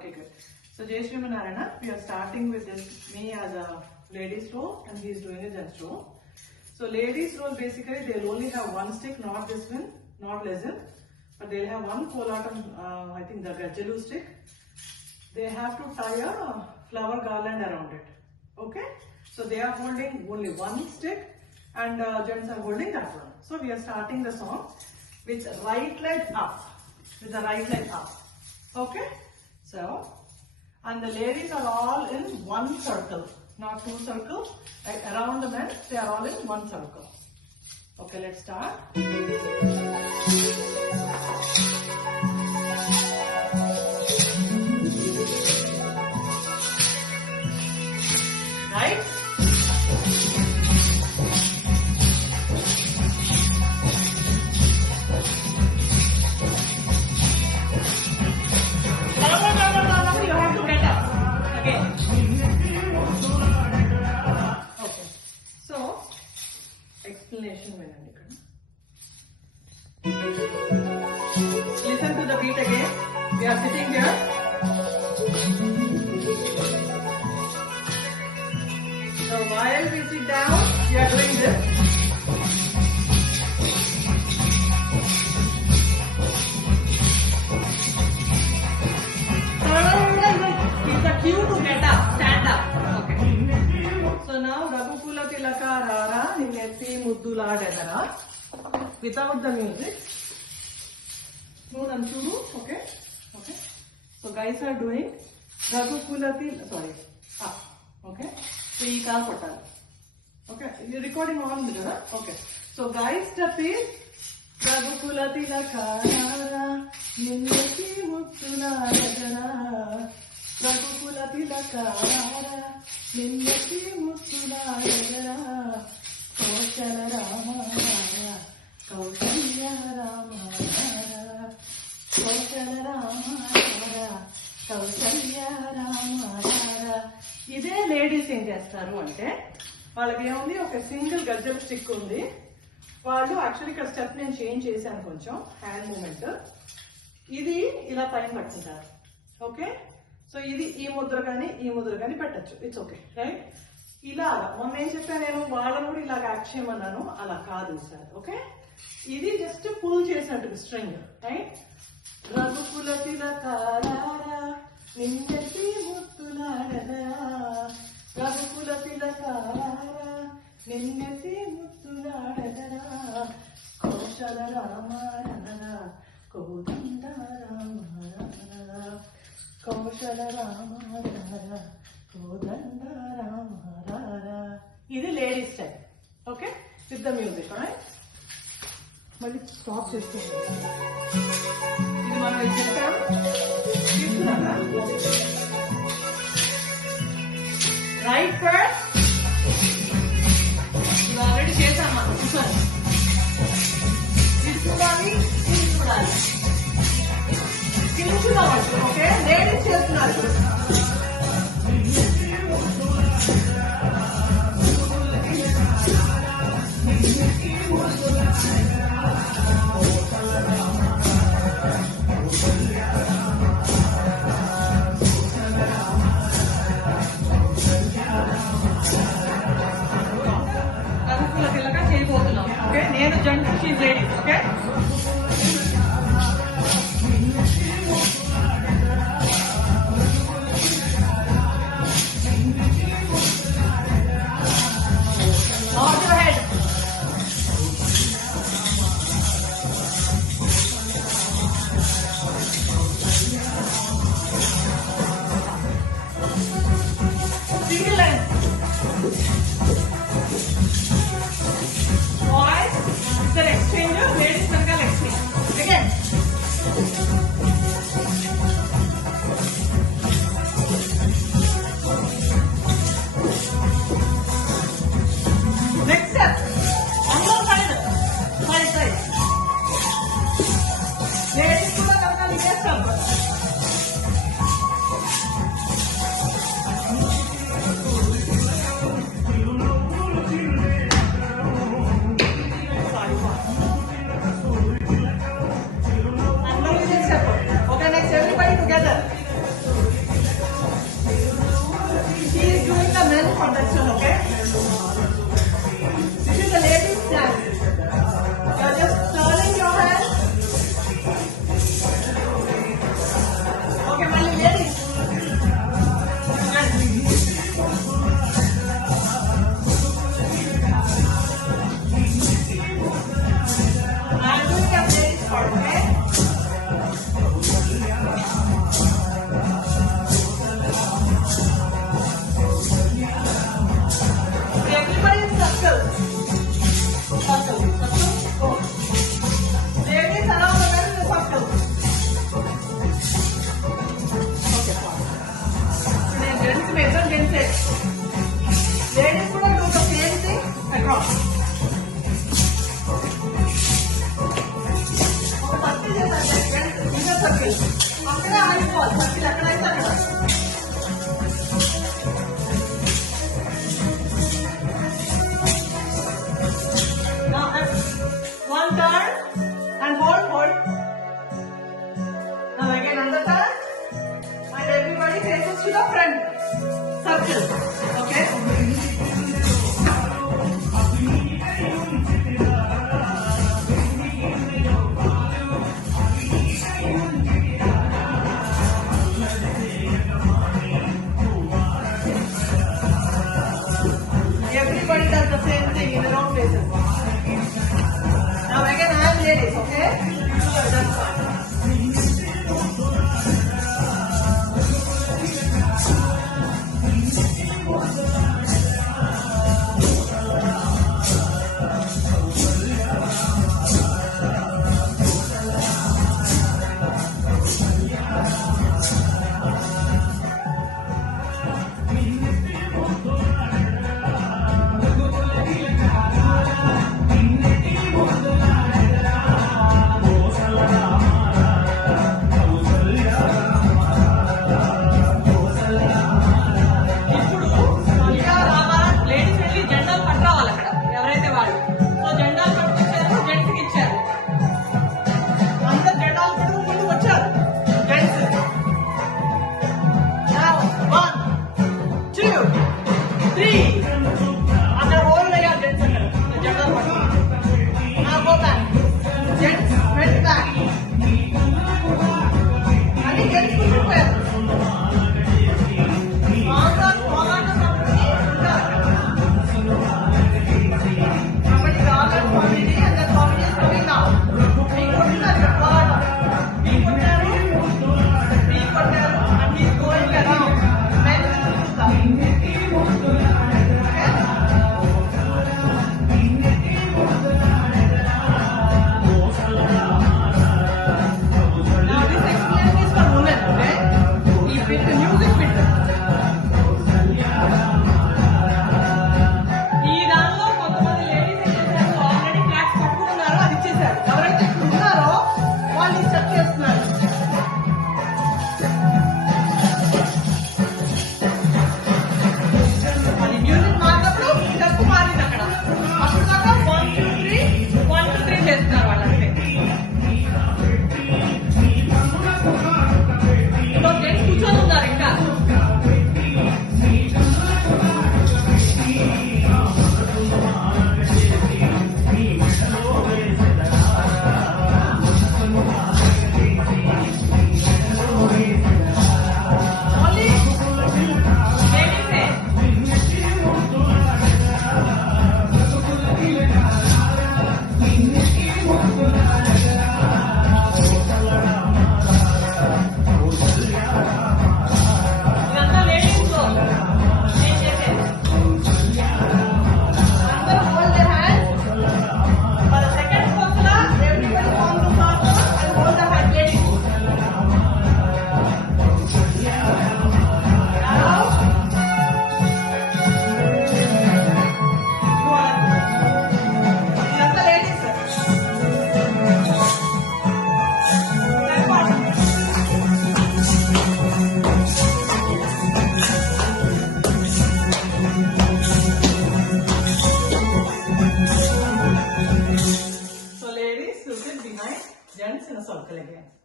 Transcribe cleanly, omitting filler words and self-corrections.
Okay, good. So Jai Shri Narayana, we are starting with this, me as a ladies row and he is doing a gents row. So ladies row basically they'll only have one stick, not this one, not lesin, but they'll have one kolatam, I think the gajjalu stick. They have to tie a flower garland around it. Okay? So they are holding only one stick and gents are holding that one. So we are starting the song with right leg up. With the right leg up. Okay? So, and the ladies are all in one circle, not two circles. Like around the men, they are all in one circle. Okay, let's start. Right? Explanation వినండి ఇక్కడ. Listen to the beat again. We are sitting here. So while we sit down, we are doing this. It's a cue to get up, stand up. Okay. So now Raghukula Tilaka Rara Ninnetti Muddulaadedara without the music. No Nanchudu, okay? Okay. So guys are doing Raghukula Tilaka, sorry, up, okay? So ee kaal kottali. Okay, you're recording on the huh? Okay. So guys step is Raghukula Tilaka Rara Ninnetti Muddulaadedara Raghukula Tilaka Rara Ninnetti Muddulaadedara Kausala Rama Rara Kausalya Rama Rara Kausala Rama Rara Kausalya Rama Rara. ఇదే లేడీస్ ఏం చేస్తారు అంటే వాళ్ళకి ఏముంది ఒక సింగిల్ గజ్జల స్టిక్ ఉంది. వాళ్ళు యాక్చువల్లీ ఇక్కడ స్టెప్ నేను చేంజ్ చేశాను కొంచెం హ్యాండ్ మూమెంట్. ఇది ఇలా పైన పట్టుకుంటారు. ఓకే, సో ఇది ఈ ముద్ర కానీ పెట్టచ్చు. It's okay right. ఇలా మొన్న ఏం చెప్పాను నేను, వాళ్ళని కూడా ఇలాగ యాక్ట్ చేయమన్నాను, అలా కాదు సార్. ఓకే, ఇది జస్ట్ పుల్ చేసినట్టు స్ట్రింగ్ రైట్. రఘుకుల తిలక రారా నిన్నెత్తి ముద్దులాడెదరా రఘుకుల తిలక రారా నిన్నెత్తి ముద్దులాడెదరా కౌశల రామ రారా కోదండ రామ రారా కౌశల రామ రారా కోదండ రామ రారా. ఇది ladies style. Okay, with the music. మళ్ళీ స్టాప్ చేస్తుంది. ఇది మనం చెప్పాము తీసుకున్నారా? రైట్ ఫస్ట్ ఇది ఆల్రెడీ చేశామా? చూసాను. ఇది చూడాలి, ఇది చూడాలి, చూసుకోవచ్చు. ఓకే, లేడీస్ చేస్తున్నారు. చేసుకోవాలి సర్కిల్ ఎక్కడైతే అక్కడ. One turn and hold. Now again another turn and everybody faces to the front circle. Okay. Everybody does the same thing in their own places. Now again I am ladies, okay? That's fine. Gents in a circle again.